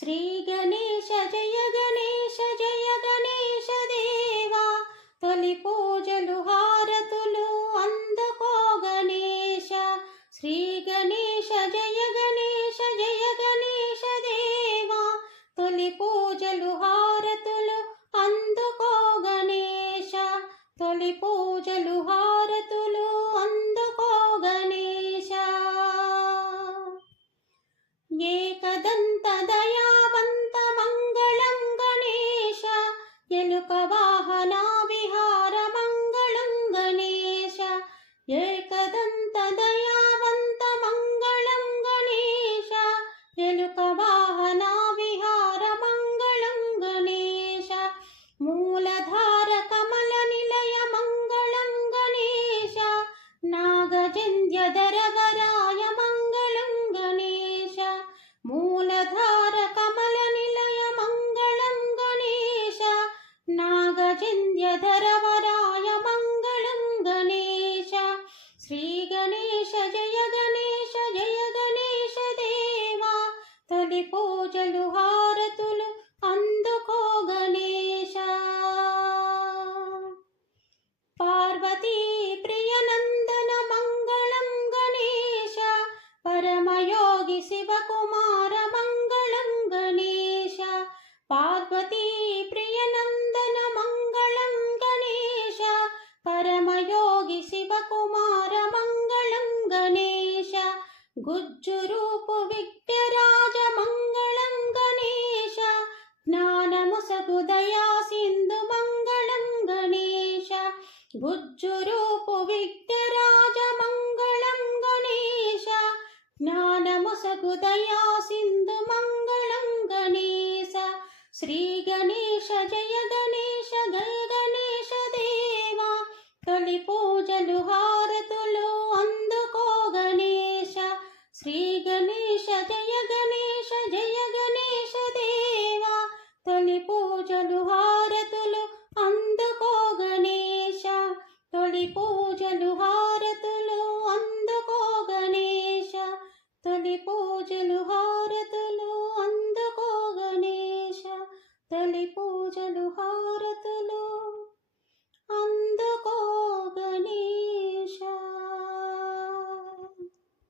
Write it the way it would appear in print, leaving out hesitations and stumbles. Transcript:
శ్రీ గణేశ జయ గణేశ జయ గణేశ దేవా, తొలి పూజలు హారతులు అందుకో గణేశ. శ్రీ గణేశ జయ గణేశ జయ గణేశ దేవా, తొలి పూజలు హారతులు అందుకో గణేశ. తొలి పూజలు హారతులు అందుకో గణేశ. ఏకదంత దయావంత మంగళం గణేశ, ఎలుక వాహన విహార మంగళం గణేశ. ఏకదంత దయావంత మంగళం గణేశ, ఎలుక వాహన విహార మంగళం గణేశ. మూలధార కమల నిలయ మంగళం గణేశ, నాగజంధ్యధర వరాయ మంగళం గణేశ. మూలధార కమల నిలయ మంగళం గణేశ, నాగజంధ్యధర వరాయ మంగళం గణేశ. శ్రీ గణేశ జయ గణేశ జయ గణేశ దేవా, తొలి పూజలు హారతులు అందుకో గణేశ. పార్వతీ ప్రియనందన మంగళం గణేశ, పరమయోగి శివకుమార మంగళం గణేశ. పార్వతీ ప్రియనందన మంగళం గణేశ, పరమయోగి శివకుమార మంగళం గణేశ. గుజ్జురూపు విఘ్నరాజ మంగళం గణేశ, జ్ఞానముసగు దయా సింధు మంగళం గణేశ. గుజ్జురూపు విఘ్నరాజ మంగళం గణేశ, జ్ఞానముసగు దయా సింధు మంగళం గణేశ. శ్రీ గణేశ జయ గణేశ జయ గణేశ దేవా, తొలి